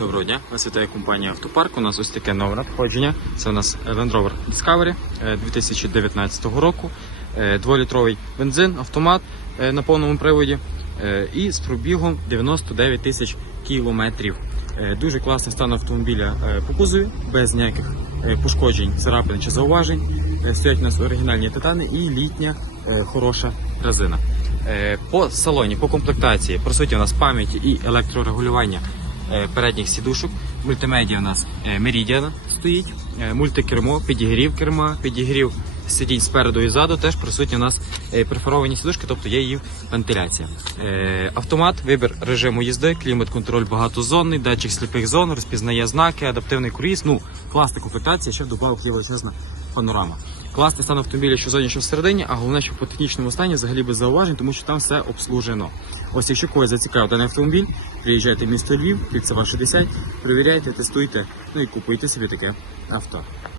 Доброго дня, вас вітає компанія Автопарк. У нас ось таке нове надходження. Це у нас Land Rover Discovery е, 2019 року. Е, Дволітровий бензин, автомат е, на повному приводі е, і з пробігом 99 тисяч кілометрів. Е, Дуже класний стан автомобіля е, по кузові, без ніяких е, пошкоджень, царапин чи зауважень. Е, Стоять у нас оригінальні титани і літня е, хороша резина. Е, По салоні, по комплектації, по суті, у нас пам'ять і електрорегулювання е, передніх сідушок. Мультимедіа у нас е, Meridian стоїть, е, мультикермо, підігрів керма, підігрів сидінь спереду і ззаду. Теж присутні у нас е, перфоровані сідушки, тобто є її вентиляція. Е, Автомат, вибір режиму їзди, клімат-контроль багатозонний, датчик сліпих зон, розпізнає знаки, адаптивний круїз. Ну, класна комплектація, ще добавок є величезна панорама. Класний стан автомобіля, що ззовні, що всередині, а головне, що по технічному стані взагалі без зауважень, тому що там все обслужено. Ось якщо когось зацікавив даний автомобіль, приїжджайте в місто Львів, Кільцева 60, перевіряйте, тестуйте, ну і купуйте собі таке авто.